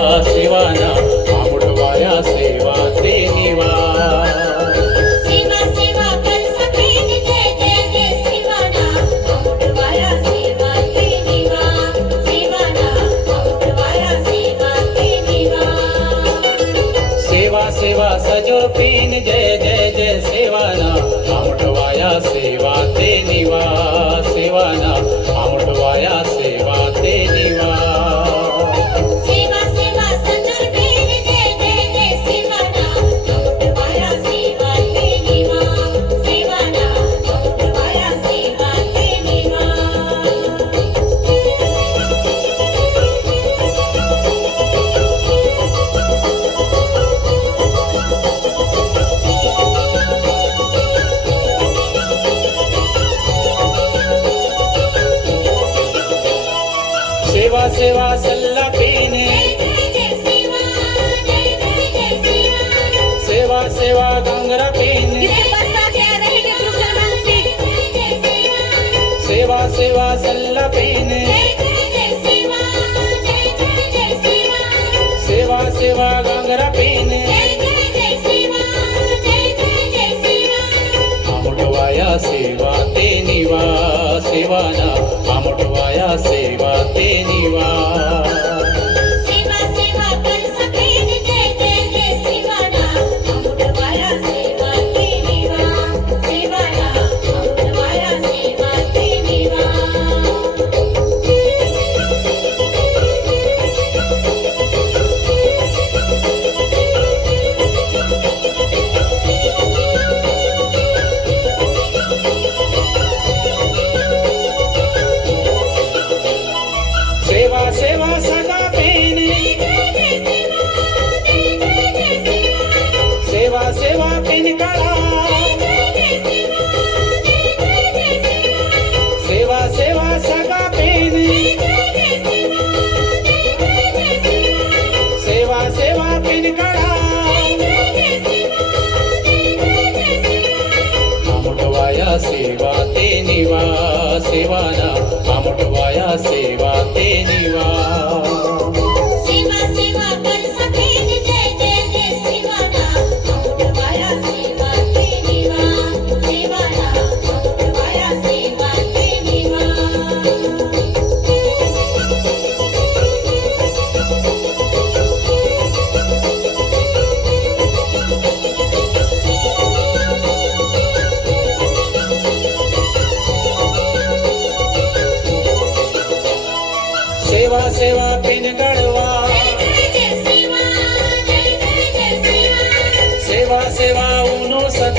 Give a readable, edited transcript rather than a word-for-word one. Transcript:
सेवाना आमुठवाया सेवा ते निवा सेवा सेवा कर सकेन जय जय जय सेवाना आमुठवाया सेवा ते निवा सेवाना आमुठवाया सेवा ते निवा सेवा सेवा सजो पीन जय जय जय सेवाना आमुठवाया सेवा ते निवा सेवाना आमुठवाया सेवा ते निवा सेवा सेवा सजर बेन जय जय जय सेवाना आमुठवाया सेवा ते निवा सेवाना आमुठवाया सेवा ते निवा सेवा सेवा सल्ला पीने सेवा सेवा गंगरा पीने सेवा सेवा सल्ला पीने सेवा सेवा गंगरा पीने आमुठवाया सेवा ते निवा सेवाना आमुठवाया सेवा ते निवा सेवा सेवा कर सकेन जय जय जय सेवाना आमुठवाया सेवा ते निवा सेवाना आमुठवाया सेवा ते निवा सेवा सेवा सदा पेने सेवा सेवा पिन कळा सेवा सेवा सगा पेने सेवा सेवा पिन कळा आमुठवाया सेवा ते निवा सेवाना आमुठवाया सेवा ते निवा सेवा सेवा कर सकेन जय जय जय सेवाना आमुठवाया सेवा ते निवा सेवाना आमुठवाया सेवा ते निवा सेवा सेवा पिन गळवा सेवा सेवा उनो सत